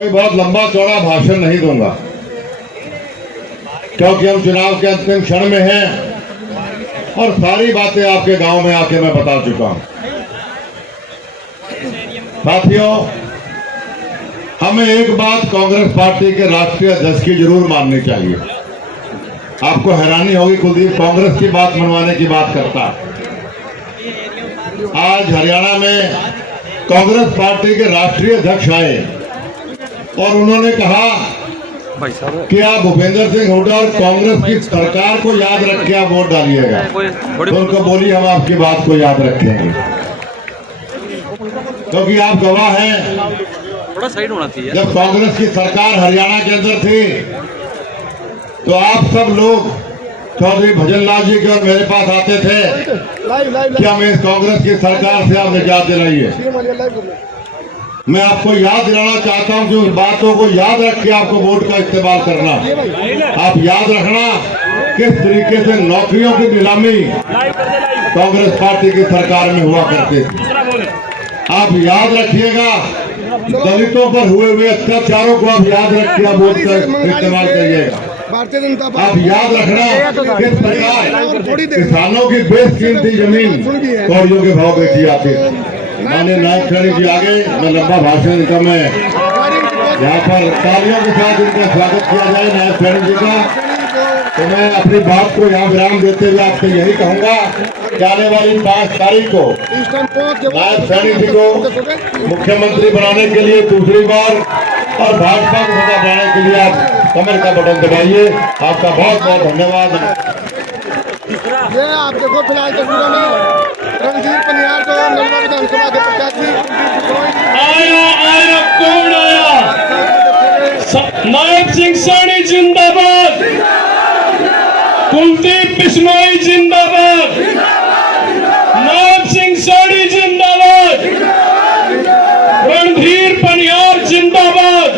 बहुत लंबा चौड़ा भाषण नहीं दूंगा क्योंकि हम चुनाव के अंतिम क्षण में हैं और सारी बातें आपके गांव में आके मैं बता चुका हूं। साथियों, हमें एक बात कांग्रेस पार्टी के राष्ट्रीय अध्यक्ष की जरूर माननी चाहिए। आपको हैरानी होगी, कुलदीप कांग्रेस की बात मनवाने की बात करता है। आज हरियाणा में कांग्रेस पार्टी के राष्ट्रीय अध्यक्ष आए और उन्होंने कहा कि आप भूपेंद्र सिंह हुड्डा और कांग्रेस की सरकार को याद रख के आप वोट डालिएगा। तो उनको बोली हम आपकी बात को याद रखेंगे क्योंकि आप गवाह हैं। थोड़ा साइड होना चाहिए। जब कांग्रेस की सरकार हरियाणा के अंदर थी तो आप सब लोग चौधरी भजनलाल जी के और मेरे पास आते थे कि हमें इस कांग्रेस की सरकार से आप निजात दिलाइए। मैं आपको याद दिलाना चाहता हूं कि उस बातों को याद रख के आपको वोट का इस्तेमाल करना। आप याद रखना किस तरीके से नौकरियों की नीलामी कांग्रेस पार्टी की सरकार में हुआ करते थे। आप याद रखिएगा दलितों पर हुए अत्याचारों को आप याद रख के आप वोट का इस्तेमाल करिएगा। भारतीय जनता पार्टी आप याद रखना किस प्रकार किसानों की बेशकीमती जमीन कौड़ियों के भाव बेची जाती है। माननीय नायब सैनी जी आगे मैं लंबा भाषण इनका मैं यहाँ पर तालियों के साथ इनका स्वागत किया जाए नायब सैनी जी का। तो मैं अपनी बात को यहाँ विराम देते हुए आपसे यही कहूँगा कि आने वाली 5 तारीख को नायब सैनी जी को मुख्यमंत्री बनाने के लिए दूसरी बार और भाजपा को सत्ता बनाने के लिए आप कमर का बटन दबाइए। आपका बहुत बहुत धन्यवाद। ये आप देखो फिलहाल तस्वीरों में रणधीर पनियार जो नलवा विधानसभा के प्रत्याशी आया कौन आया? नायब सिंह सैनी जिंदाबाद, कुलदीप बिश्नोई जिंदाबाद, नायब सिंह सैनी जिंदाबाद, रणधीर पनियार जिंदाबाद,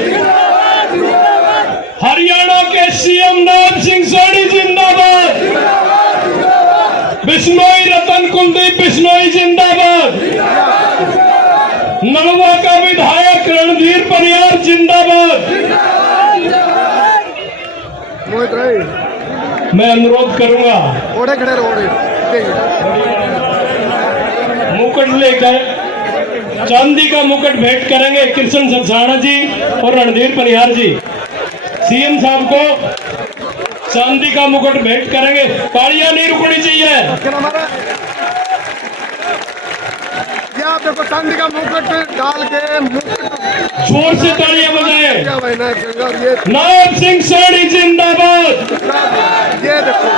हरियाणा के सीएम नायब सिंह सैनी जिंदाबाद, बिश्नोई रतन कुलदीप बिश्नोई जिंदाबाद, नलवा का विधायक रणधीर पनियार जिंदाबाद। मैं अनुरोध करूंगा ओढ़े खड़े रोड़े मुकुट लेकर चांदी का मुकुट भेंट करेंगे कृष्ण सक्सेना जी और रणधीर पनियार जी। सीएम साहब को चांदी का मुकुट भेंट करेंगे। तालियां नहीं रुकनी चाहिए। आप देखो चांदी का मुकुट डाल के जोर से तालियां बजाएं। नायब सिंह सैनी जिंदाबाद। ये देखो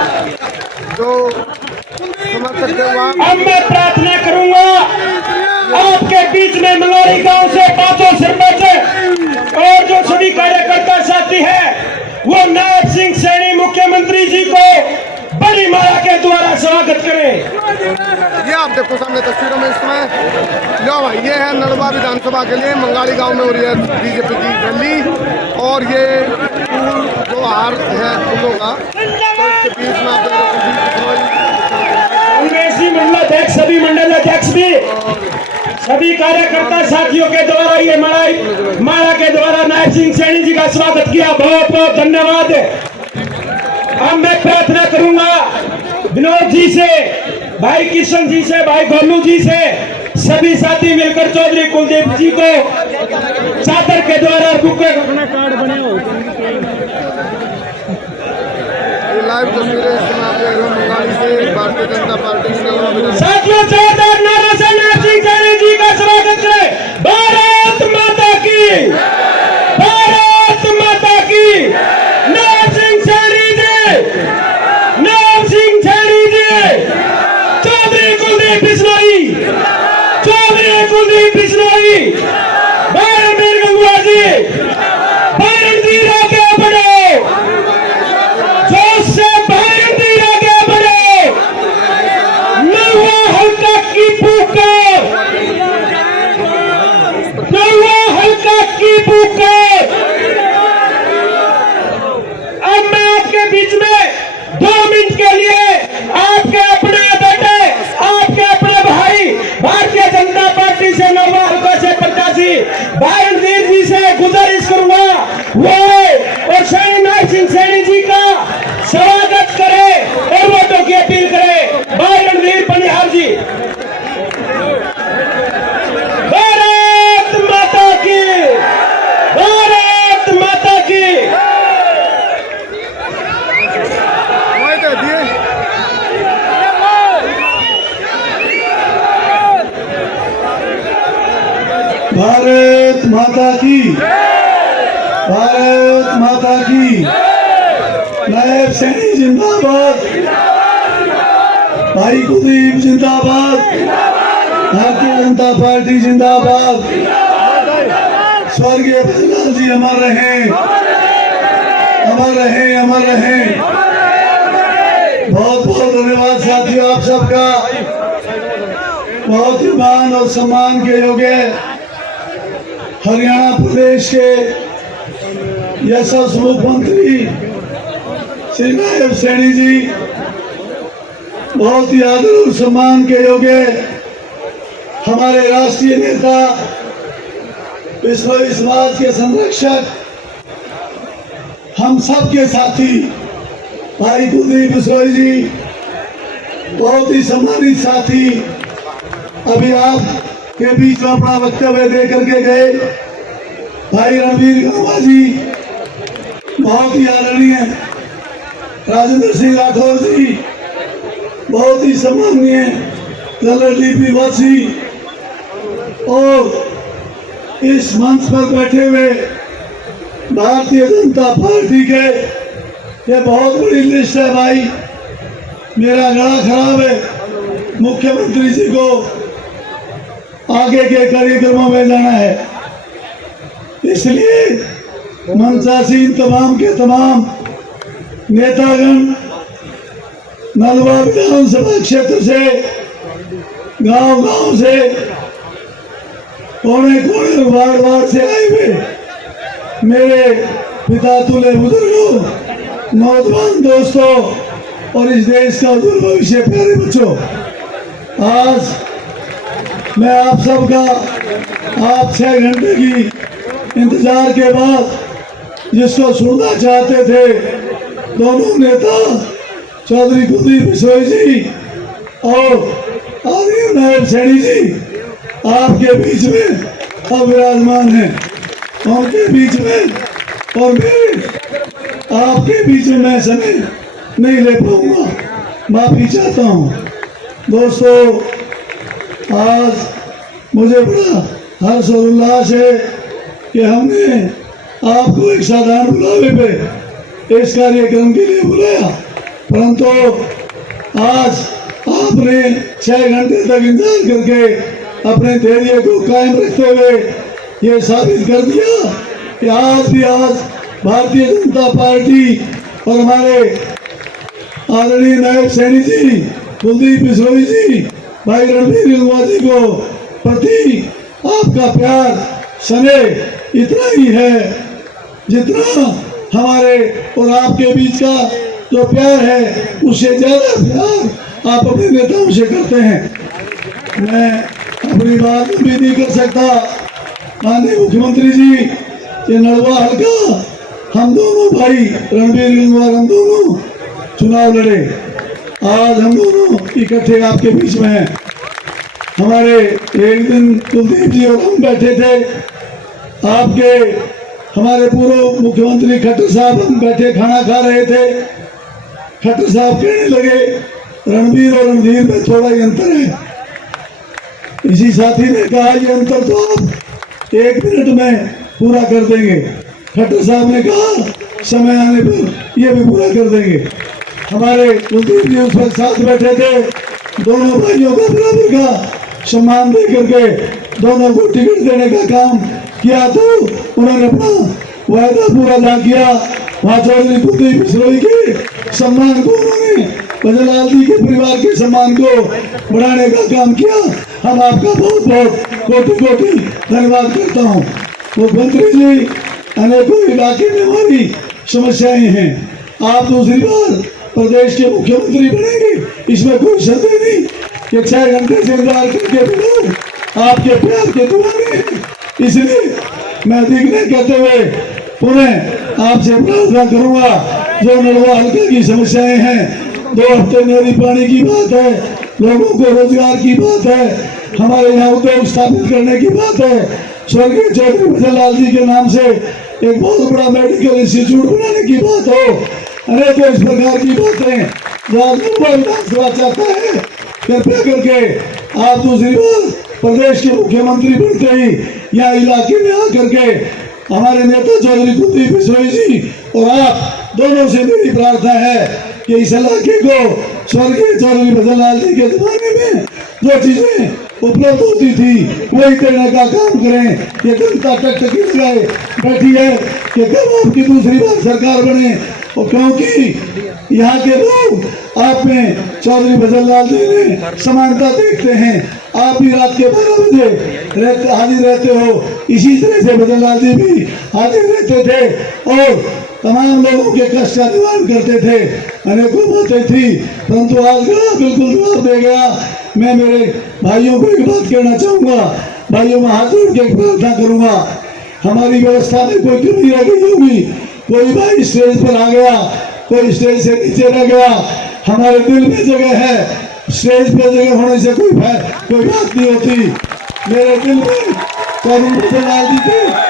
जो समर्थक थे वहाँ। अब मैं प्रार्थना करूंगा आपके बीच में मंगोरी गांव से 5 सरपंच और जो सभी कार्यकर्ता साथी है वो नायब सिंह सैनी मुख्यमंत्री जी को बड़ी माला के द्वारा स्वागत करें। ये आप देखो सामने तस्वीरों में इस समय लो भाई, ये है नलवा विधानसभा के लिए मंगाड़ी गांव में हो रही है बीजेपी की रैली और ये जो हार है फूलों का तो इसके बीच में कांग्रेसी मंडलाध्यक्ष सभी मंडल अध्यक्ष भी सभी कार्यकर्ता साथियों के द्वारा ये माला के द्वारा नायब सिंह सैनी जी का स्वागत किया। बहुत बहुत धन्यवाद। अब मैं प्रार्थना करूंगा विनोद जी से, भाई किशन जी से, भाई गोलू जी से, सभी साथी मिलकर चौधरी कुलदीप जी को चादर के द्वारा बुके अपना कार्ड बनाओ। लाइव तस्वीरें इस समय आप देख रहे हो मंगाड़ी से भारतीय जनता पार्टी साथियों जोरदार नारा से नायब सिंह सैनी जी का स्वागत करें। भारत माता की, भारत माता की। नायब सिंह सैनी जी, नायब सिंह सैनी जी, चौधरी कुलदीप बिश्नोई, चौधरी कुलदीप बिश्नोई, भाई रणबीर गंगुआ जी, भाई रणधीर आगे बढ़ो, जोश से भाई रणधीर आगे बढ़ो। नलवा हल्का की पुकार, नलवा हल्का की पुकार। अब मैं आपके बीच में 2 मिनट के लिए आपके अपने बेटे, आपके अपने भाई, भारतीय जनता पार्टी से नलवा हल्का से प्रत्याशी भाई रणधीर जी से गुजारिश वो और शहीद सिंह सैनी जी का स्वागत करे और वोटों की अपील करे। भाई रणवीर पनिहार जी। भारत माता की, भारत माता की। भारत माता की, भारत माता की। नायब सैनी जिंदाबाद, भाई कुलदीप जिंदाबाद, भारतीय जनता पार्टी जिंदाबाद। स्वर्गीय भजनलाल जी अमर रहे, अमर रहे, अमर रहे। बहुत बहुत धन्यवाद साथियों आप सबका। बहुत ही मान और सम्मान के योग्य हरियाणा प्रदेश के यशस्वी मुख्यमंत्री श्री नायब सैनी जी, बहुत ही आदर और सम्मान के योग्य हमारे राष्ट्रीय नेता, विश्व समाज के संरक्षक, हम सब के साथी भाई कुलदीप बिश्नोई जी, बहुत ही सम्मानित साथी, अभी आप के बीच में अपना वक्तव्य दे करके गए भाई रणवीर गंगवा जी, बहुत ही आदरणीय राजेंद्र सिंह राठौर जी, बहुत ही सम्मानीय जनरल डीपी वासी, और इस मंच पर बैठे हुए भारतीय जनता पार्टी के, ये बहुत बड़ी लिस्ट है भाई, मेरा गला खराब है, मुख्यमंत्री जी को आगे के कार्यक्रमों में जाना है, इसलिए मंचासीन तमाम के तमाम नेतागण नलवा विधानसभा क्षेत्र से, गांव-गांव से, कोने-कोने, वार्ड-वार्ड से आए हुए मेरे पिता तुल्य बुजुर्गों, नौजवान दोस्तों और इस देश का उज्जवल भविष्य प्यारे बच्चों, आज मैं आप सबका, आप 6 घंटे की इंतजार के बाद जिसको सुनना चाहते थे, दोनों नेता चौधरी कुलदीप बिश्नोई जी और आदरणीय नायब सैनी जी आपके बीच में अब विराजमान हैं। उनके बीच में और मेरे आपके बीच में मैं समय नहीं ले पाऊंगा, माफी चाहता हूं। दोस्तों, आज मुझे बड़ा हर्ष और उल्लास है कि हमने आपको एक साधारण बुलावे पे इस कार्यक्रम के लिए बुलाया, परंतु आज आपने 6 घंटे तक इंतजार करके अपने धैर्य को कायम रखते हुए ये साबित कर दिया कि आज भी आज भारतीय जनता पार्टी और हमारे आदरणीय नायब सैनी जी, कुलदीप बिश्नोई जी, भाई रणवीर गंगवा जी को प्रति आपका प्यार स्नेह इतना ही है जितना हमारे और आपके बीच का जो प्यार है उससे ज्यादा प्यार आप अपने नेताओं से करते हैं। मैं अपनी बात भी नहीं कर सकता। माननीय मुख्यमंत्री जी, ये नलवा हल्का हम दोनों भाई रणवीर गंगवा, हम दोनों चुनाव लड़े, आज हम दोनों इकट्ठे आपके बीच में हैं। हमारे एक दिन कुलदीप जी और हम बैठे थे, आपके हमारे पूर्व मुख्यमंत्री खट्टर साहब, हम बैठे खाना खा रहे थे, खट्टर साहब कहने लगे रणवीर और रणधीर में थोड़ा ही अंतर है। इसी साथी ने कहा ये अंतर तो आप 1 मिनट में पूरा कर देंगे। खट्टर साहब ने कहा समय आने पर ये भी पूरा कर देंगे। हमारे कुलदीप जी उस वक्त साथ बैठे थे, दोनों भाइयों का बराबर का सम्मान दे करके दोनों को टिकट देने का काम किया, तो उन्होंने अपना वायदा पूरा ना किया। वहाँ चौधरी कुलदीप बिश्नोई के सम्मान को, उन्होंने भजनलाल जी के परिवार के सम्मान को बढ़ाने का काम किया। हम आपका बहुत बहुत कोटि कोटि धन्यवाद करता हूँ। मुख्यमंत्री जी, अनेकों इलाके में हमारी समस्याएं हैं, आप दूसरी बार प्रदेश के मुख्यमंत्री बनेंगे, इसमें कोई संदेह नहीं। कि 6 घंटे से इंतजार करके बिना आपके प्यार के दीवाने हैं, इसलिए मैं अधिक नहीं कहते हुए पुनः आपसे प्रार्थना करूंगा, जो नलवा हल्के की समस्याएं हैं, 2 हफ्ते नहरी पानी की बात है, लोगों को रोजगार की बात है, हमारे यहाँ उद्योग स्थापित करने की बात है, स्वर्गीय चौधरी भजन लाल जी के नाम से एक बहुत बड़ा मेडिकल इंस्टीट्यूट बनाने की बात हो, अनेकों इस प्रकार की बातें विधानसभा चाहता है। कृपया करके आप दूसरी बार प्रदेश के मुख्यमंत्री बनते ही यहाँ इलाके में आकर के हमारे नेता चौधरी कुलदीप बिश्नोई जी और आप दोनों से मेरी प्रार्थना है कि इस इलाके को स्वर्गीय चौधरी भजन लाल जी के जमाने में जो चीजें उपलब्ध होती थी वही देने का काम करें। ये जनता टकटकी लगाए बैठी है कि कब आपकी दूसरी बार सरकार बने, और क्योंकि यहाँ के लोग आप में चौधरी भजन लाल जी में समानता देखते हैं। आप भी रात के 12 बजे हाजिर रहते हो, इसी तरह से भजन लाल जी भी हाजिर रहते थे और तमाम लोगों के कष्ट का निवारण करते थे। अनेकों बातें थी, परंतु आज गला बिल्कुल जवाब दे गया। मैं मेरे भाइयों को एक बात कहना चाहूंगा, भाइयों में हाथ जोड़ के प्रार्थना करूंगा, हमारी व्यवस्था में कोई कमी रह गई होगी, कोई भाई स्टेज पर आ गया, कोई स्टेज से नीचे रह गया, हमारे दिल में जगह है, स्टेज पे जगह होने से कोई बात नहीं होती। मेरे दिल में चौधरी भजन लाल जी के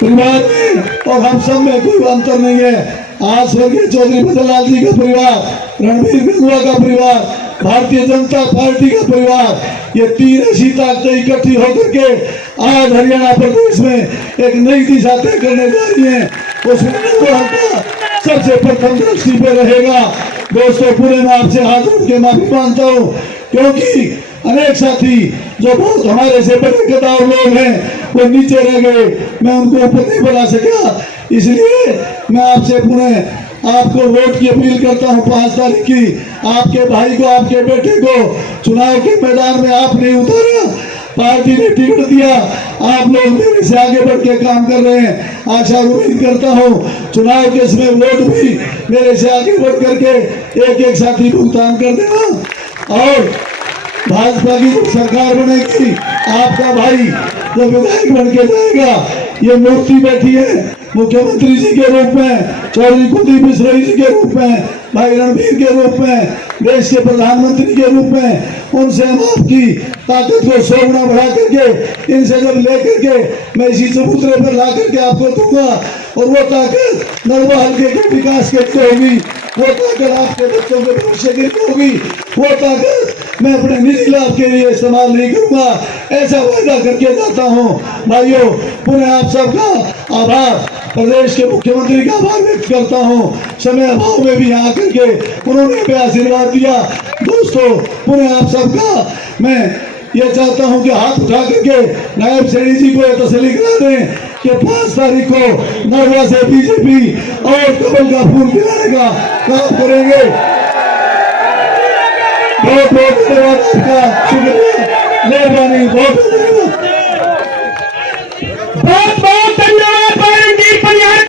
परिवार में और हम सब में कोई अंतर नहीं है। आज स्वर्गीय चौधरी भजन लाल जी का परिवार, रणबीर गंगवा का परिवार, भारतीय जनता पार्टी का परिवार, ये 3 ऐसी ताकतें इकट्ठी होकर के आज हरियाणा प्रदेश में एक नई दिशा तय करने जा रही है। उसमें सबसे प्रथम दृष्टि पे रहेगा। दोस्तों, पूरे में आपसे हाथ जोड़ के माफी मांगता हूँ, क्योंकि अनेक साथी जो बहुत हमारे से बड़े कदार लोग हैं वो नीचे रह गए, मैं उनको ऊपर नहीं बना सका। इसलिए मैं आपसे पुनः आपको वोट की अपील करता हूं 5 तारीख की। आपके भाई को, आपके बेटे को चुनाव के मैदान में आप नहीं उतारा, पार्टी ने टिकट दिया, आप लोग मेरे से आगे बढ़ के काम कर रहे हैं। आशा उम्मीद करता हूँ चुनाव के समय वोट भी मेरे से आगे बढ़ करके एक साथी भुगतान कर देना, और भाजपा की जो सरकार बनेगी, आपका भाई जो विधायक बन के जाएगा, ये मूर्ति बैठी है मुख्यमंत्री जी के रूप में, चौधरी कुलदीप बिश्नोई जी के रूप में, भाई रणबीर के रूप में, देश के प्रधानमंत्री के रूप में, उनसे हम आपकी ताकत को 100 गुना बढ़ा करके इनसे जब लेकर के मैं इसी चबूतरे पर ला करके आपको दूंगा, और वो ताकत नलवा हल्के के विकास के लिए होगी, वो ताकत आपके बच्चों के भविष्य के लिए होगी, वो ताकत मैं अपने निजी लाभ के लिए इस्तेमाल नहीं करूंगा, ऐसा वायदा करके जाता हूं। भाइयों, पुनः आप सबका आभार, प्रदेश के मुख्यमंत्री का आभार व्यक्त करता हूं। समय अभाव में भी यहाँ आकर के उन्होंने हमें आशीर्वाद दिया। दोस्तों, पुनः आप सबका मैं ये चाहता हूं कि हाथ उठा करके नायब सैनी जी को यह तसल्ली करा दें कि 5 तारीख को नलवा से बीजेपी और कमल का फूल खिलाने का काम करेंगे। बहुत बहुत धन्यवाद, आपका शुक्रिया, मेहरबानी, बहुत धन्यवाद।